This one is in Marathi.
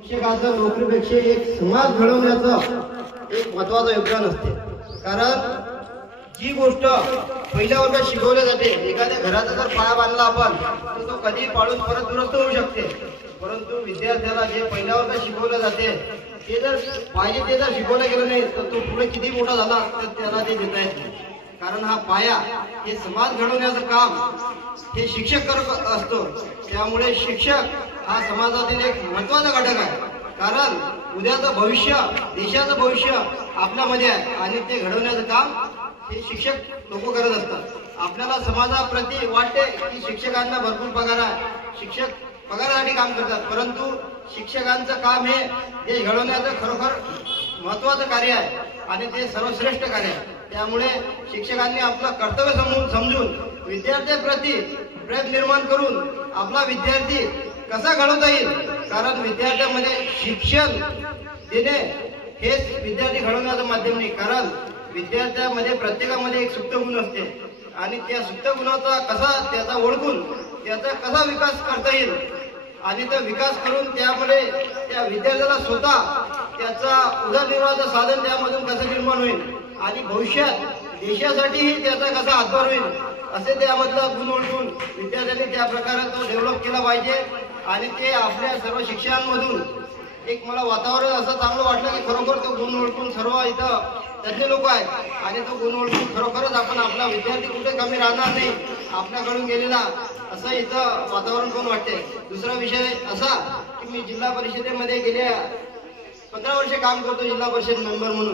शिक्षकाचं नोकरीपेक्षा एक समाज घडवण्याचं एक महत्वाचं योगदान असते। कारण जी गोष्ट पहिल्या वर्गात शिकवली जाते, एखाद्या घराचा जर पाया बांधला आपण तर तो कधी पाडून परत दुरुस्त होऊ शकते, परंतु विद्यार्थ्याला जे पहिल्या वर्गात शिकवले जाते ते जर पाहिजे ते जर शिकवलं गेलं नाही तर तो पुढे किती मोठा झाला तर त्याला ते देता येत नाही। कारण हा पाया हे समाज घडवण्याचं काम हे शिक्षक करत असतो। त्यामुळे शिक्षक हा समाजातील एक महत्त्वाचा घटक आहे। कारण उद्याचं भविष्य, देशाचं भविष्य आपल्यामध्ये आहे आणि ते घडवण्याचं काम हे शिक्षक लोक करत असतात। आपल्याला समाजाप्रती वाटते की शिक्षकांना भरपूर पगार आहे, शिक्षक पगारासाठी काम करतात, परंतु शिक्षकांचं काम हे देश घडवण्याचं खरोखर महत्त्वाचं कार्य आहे आणि ते सर्वश्रेष्ठ कार्य आहे। त्यामुळे शिक्षकांनी आपलं कर्तव्य समजून विद्यार्थ्यांप्रती प्रेम निर्माण करून आपला विद्यार्थी कसा घडवता येईल, कारण विद्यार्थ्यांमध्ये शिक्षण देणे हेच विद्यार्थी घडवण्याचं माध्यम नाही। कारण विद्यार्थ्यांमध्ये प्रत्येकामध्ये एक सुप्त गुण असते आणि त्या सुप्त गुणाचा कसा त्याचा ओळखून त्याचा कसा विकास करता येईल आणि तो विकास करून त्यामुळे त्या विद्यार्थ्याला स्वतः त्याचा उदरनिर्वाहाचं साधन त्यामधून कसं निर्माण होईल आणि भविष्यात देशासाठीही त्याचा कसा हातभार होईल असे त्यामधला गुण ओळखून विद्यार्थ्यांनी त्या प्रकारे तो डेव्हलप केला पाहिजे। आणि ते आपल्या सर्व शिक्षणांमधून एक मला वातावरण असं चांगलं वाटलं की खरोखर तो गुण ओळखून सर्व इथं तज्ञ लोक आहेत आणि तो गुण ओळखून खरोखरच आपण आपला विद्यार्थी कुठे कमी राहणार नाही आपल्याकडून गेलेला असं इथं वातावरण पण वाटते। दुसरा विषय असा की मी जिल्हा परिषदेमध्ये गेल्या 15 वर्षे काम करतो जिल्हा परिषद मेंबर म्हणून।